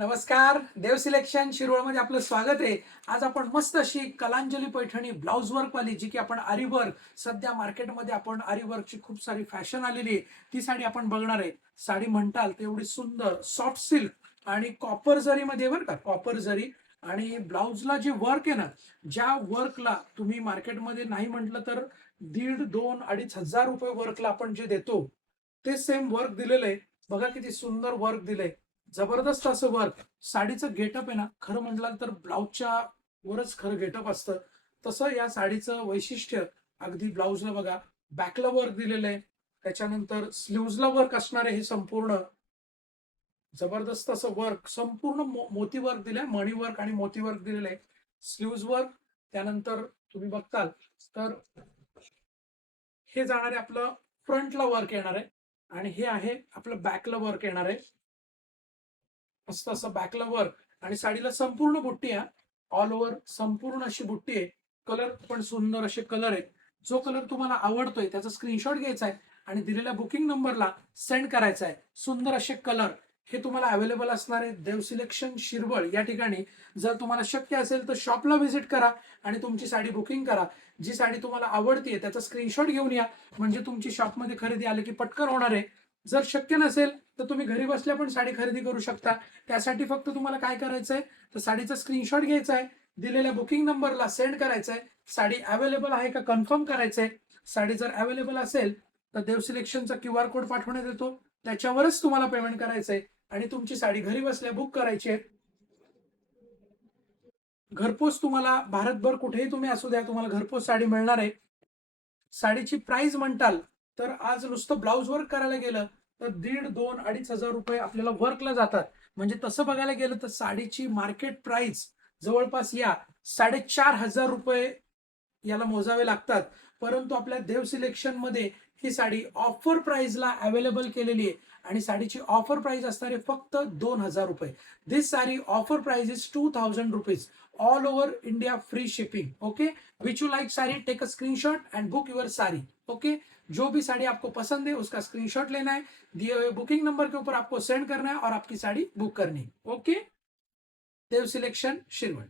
नमस्कार. देव सिलेक्शन शिरोळमध्ये आपलं स्वागत आहे. आज आपण मस्त अशी कलांजली पैठणी ब्लाउज वर्क वाली, जी की आपण आरी वर्क, सध्या मार्केटमध्ये आपण आरी वर्कची खूप सारी फॅशन आलेली आहे, ती साडी आपण बघणार आहे. साडी म्हणताल तेवढी सुंदर सॉफ्ट सिल्क आणि कॉपर जरीमध्ये, बरं का, कॉपर जरी. आणि ब्लाउजला जे वर्क आहे ना, ज्या वर्कला तुम्ही मार्केटमध्ये नाही म्हटलं तर 1.5, 2, 2,500 रुपये वर्कला आपण जे देतो, ते सेम वर्क दिलेलं आहे. बघा किती सुंदर वर्क दिलंय, जबरदस्त असं वर्क. साडीचं गेटअप आहे ना, खरं म्हटलं तर ब्लाऊजच्या वरच खरं गेटअप असतं. तसं या साडीचं वैशिष्ट्य अगदी ब्लाऊजला बघा, बॅकला वर्क दिलेलं आहे, त्याच्यानंतर स्लीव्हजला वर्क असणार आहे. हे संपूर्ण जबरदस्त असं वर्क, संपूर्ण मोती वर्क दिलंय, मणी वर्क आणि मोती वर्क दिलेलं आहे. स्लीव्ज वर्क, त्यानंतर तुम्ही बघताल तर हे जाणार आहे आपलं फ्रंटला वर्क येणार आहे, आणि हे आहे आपलं बॅकला वर्क येणार आहे. मस्त असं बॅकला वर्क, आणि साडीला संपूर्ण बुट्टी आहे. ऑल ओव्हर संपूर्ण अशी बुट्टी आहे. कलर पण सुंदर असे कलर आहेत. जो कलर तुम्हाला आवडतोय त्याचा स्क्रीनशॉट घ्यायचा आहे आणि दिलेल्या बुकिंग नंबरला सेंड करायचा आहे. सुंदर असे कलर हे तुम्हाला अवेलेबल असणार आहे देव सिलेक्शन शिरवळ या ठिकाणी. जर तुम्हाला शक्य असेल तर शॉपला व्हिजिट करा आणि तुमची साडी बुकिंग करा. जी साडी तुम्हाला आवडतीये त्याचा स्क्रीनशॉट घेऊन या, म्हणजे तुमची शॉपमध्ये खरेदी आली की पटकन होणार आहे. जर शक्य नसेल तर तुम्ही घरी बसल्या पण साडी खरेदी करू शकता. त्यासाठी फक्त तुम्हाला काय करायचंय, तर साडीचा स्क्रीनशॉट घ्यायचा आहे, दिलेल्या बुकिंग नंबरला सेंड करायचा आहे, साडी अवेलेबल आहे का कन्फर्म करायचंय. साडी जर अवेलेबल असेल तर देव सिलेक्शनचा QR कोड पाठवण्यात येतो, त्याच्यावरच तुम्हाला पेमेंट करायचंय आणि तुमची साडी घरी बसल्या बुक करायची आहे. घरपोच तुम्हाला भारतभर कुठेही तुम्ही असू द्या, तुम्हाला घरपोच साडी मिळणार आहे. साडीची प्राइस म्हणताल तर आज नुसतं ब्लाऊज वर्क करायला गेलं तर 1.5, 2, 2,500 रुपये आपल्याला वर्कला जातात. म्हणजे तसं बघायला गेलं तर साडीची मार्केट प्राइस जवळपास या 4,500 रुपये याला मोजावे लागतात. परंतु आपल्या देव सिलेक्शन मध्ये ही साडी ऑफर प्राइसला अवेलेबल केलेली आहे, आणि साडीची ऑफर प्राइस असणार आहे फक्त 2,000 रुपये. This sari offer price is 2,000 rupees. All over India free shipping. Okay, which you like sari, take a screenshot and book your sari. Okay, जो भी साड़ी आपको पसंद है उसका स्क्रीनशॉट लेना है, दिए हुए बुकिंग नंबर के ऊपर आपको सेंड करना है और आपकी साड़ी बुक करनी है. ओके, देव सिलेक्शन शिरवळ.